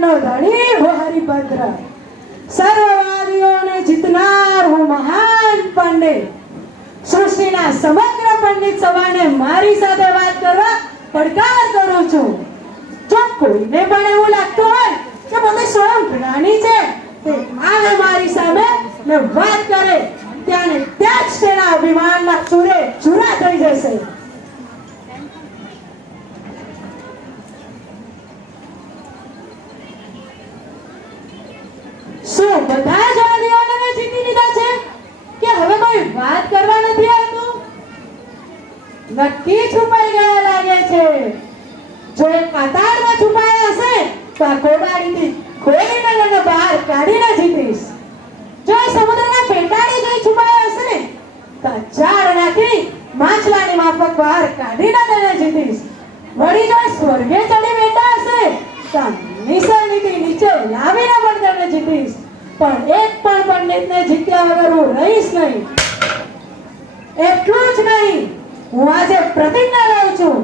વિજ્ઞાનનો ધણી હો હરિભદ્ર, સર્વવાદીઓને જીતનાર હું મહાન પંડિત, સૃષ્ટિના સમગ્ર પંડિત સભાને મારી સાથે વાત કરવા પડકાર કરું છું. જો કોઈને પણ એવું લાગતું હોય કે પોતે સ્વયં જ્ઞાની છે તે આવે મારી સામે ને વાત કરે, ત્યાં જ તેના અભિમાનના ચૂરે ચૂરા થઈ જશે. શું બધા જ વાદીઓને મેં જીતી લીધા છે કે હવે કોઈ વાત કરવા નથી આવતું? નક્કી છુપાઈ ગયા લાગે છે. જો એ પાતાળમાં છુપાયા હશે તો આ કોદાળીથી ખોલીને એને બહાર કાઢીને જીતીશ. જો એ સમુદ્રના પેટાળે જઈ છુપાયા હશે ને તો ઝાડ નાખી માછલાની માફક બહાર કાઢીને તેને જીતીશ. વળી જો સ્વર્ગે ચડી બેઠા હશે તો નિશાનીથી નીચે લાવીને પણ તેને જીતીશ. પણ એક પણ પંડિતને જીત્યા વગર હું રહીશ નહીં. એટલું જ નહીં, હું આજે પ્રતિજ્ઞા લઉં છું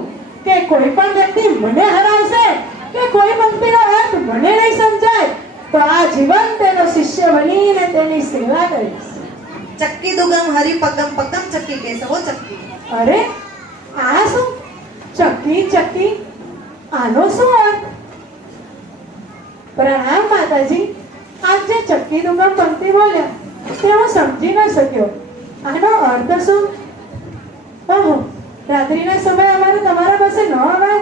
કે કોઈ પણ વ્યક્તિ મને હરાવશે કે કોઈ પંક્તિનો અર્થ મને નહીં સમજાય તો આ જીવન તેનો શિષ્ય બનીને તેની સેવા કરીશ. ચક્કી દુગમ હરી પગમ પગમ ચક્કી કેસવો ચક્કી. અરે આ શું? ચક્કી ચક્કી, આનો શું અર્થ? પ્રણામ માતાજી. આપ જે ચક્કી દુગમ પંક્તિ બોલ્યા તે હું સમજી ન શક્યો. આનો અર્થ શું? ઓહો, રાત્રિના સમયે અમારે તમારા પાસે ન અવાય?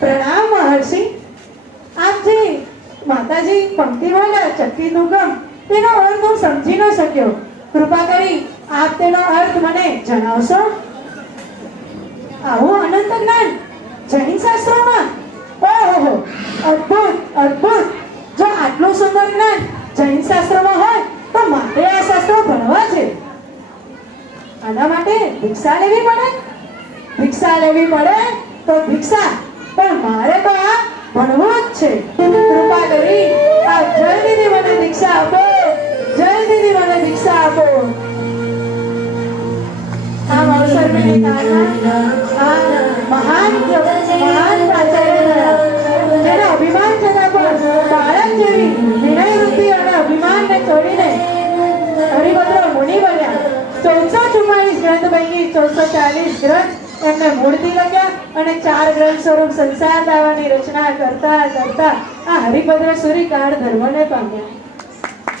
પ્રણામ મહર્ષિ. આપ જે માતાજી પંક્તિ બોલ્યા ચક્કી દુગમ તેનો અર્થ હું સમજી ન શક્યો. કૃપા કરી આપ તેનો અર્થ મને જણાવશો? આવું અનંત જ્ઞાન જૈન શાસ્ત્રોમાં? ઓહો, અદ્ભુત અદ્ભુત. જો આટલું સુંદર જ્ઞાન જૈન શાસ્ત્રમાં હોય તો મારે આ શાસ્ત્રો ભણવા છે. આના માટે ભિક્ષા લેવી પડે? ભિક્ષા લેવી પડે તો ભિક્ષા, પણ મારે તો આ ભણવું જ છે. કૃપા કરી આપ જલ્દીથી મને ભિક્ષા આપો, જલ્દીથી મને ભિક્ષા આપો. આ અવસર મેં મહાન પ્રાચાર્ય જેને અભિમાન છતાં પણ બાળક જેવી વિનય વૃત્તિ અને અભિમાનને છોડીને હરિભદ્ર મુનિ બન્યા. 1444 ગ્રંથ પૈકી 440 ગ્રંથ એમને મૂળથી લખ્યા અને 4 ગ્રંથ સ્વરૂપ સંસાર દાવાની રચના કરતા કરતા આ હરિભદ્ર સુરી કાળ ધર્મને પામ્યા.